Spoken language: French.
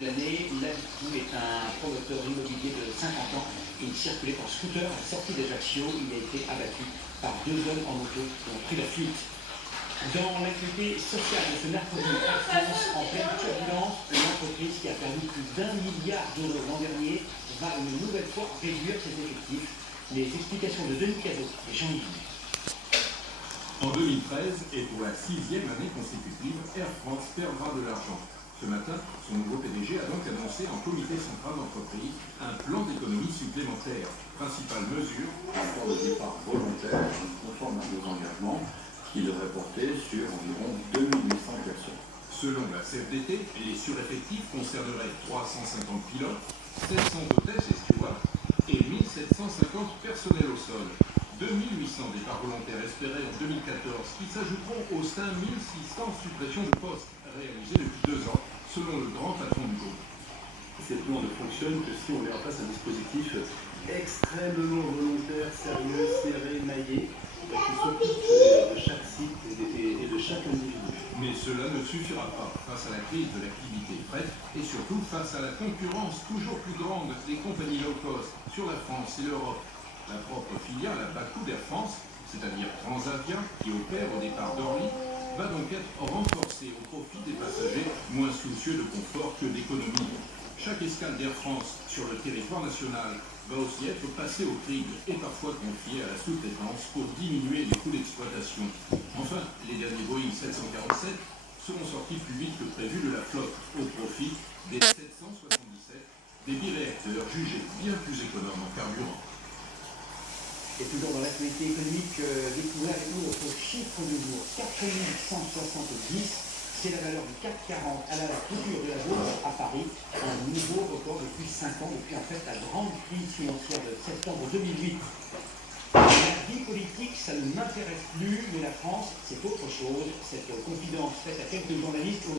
L'année, Lavicou est un promoteur immobilier de 50 ans. Il circulait en scooter à la sortie d'Ajaccio. Il a été abattu par deux hommes en moto qui ont pris la fuite. Dans l'activité sociale de ce mercredi, Air France, en pleine turbulence, l'entreprise qui a perdu plus d'1 milliard d'euros l'an dernier va une nouvelle fois réduire ses effectifs. Les explications de Denis Cazot et Jean Guillet. En 2013, et pour la 6e année consécutive, Air France perdra de l'argent. Ce matin, son nouveau PDG a donc annoncé en comité central d'entreprise un plan d'économie supplémentaire. Principale mesure, un plan de départ volontaire conforme à nos engagements qui devrait porter sur environ 2800 personnes. Selon la CFDT, les sureffectifs concerneraient 350 pilotes, 700 hôtesses et stewards et 1750 personnels au sol. 2800 départs volontaires espérés en 2014 qui s'ajouteront aux 5600 suppressions de postes réalisées depuis 2 ans, selon le grand patron du groupe. Ces plans ne fonctionnent que si on met en place un dispositif extrêmement volontaire, sérieux, serré, maillé, qui s'occupe de chaque site et de chaque individu. Mais cela ne suffira pas face à la crise de l'activité fret et surtout face à la concurrence toujours plus grande des compagnies low cost sur la France et l'Europe. La propre filiale à bas coût d'Air France, c'est-à-dire Transavia, qui opère au départ d'Orly, va donc être renforcée au profit des passagers moins soucieux de confort que d'économie. Chaque escale d'Air France sur le territoire national va aussi être passée au crible et parfois confiée à la sous-traitance pour diminuer les coûts d'exploitation. Enfin, les derniers Boeing 747 seront sortis plus vite que prévu de la flotte au profit des 777, des biréacteurs jugés bien plus économes en carburant. Et toujours dans l'actualité économique, découvert avec nous notre chiffre du jour, 4170. C'est la valeur du CAC 40 à la clôture de la bourse à Paris, un nouveau record depuis 5 ans, depuis en fait la grande crise financière de septembre 2008. La vie politique, ça ne m'intéresse plus, mais la France, c'est autre chose. Cette confidence faite à quelques journalistes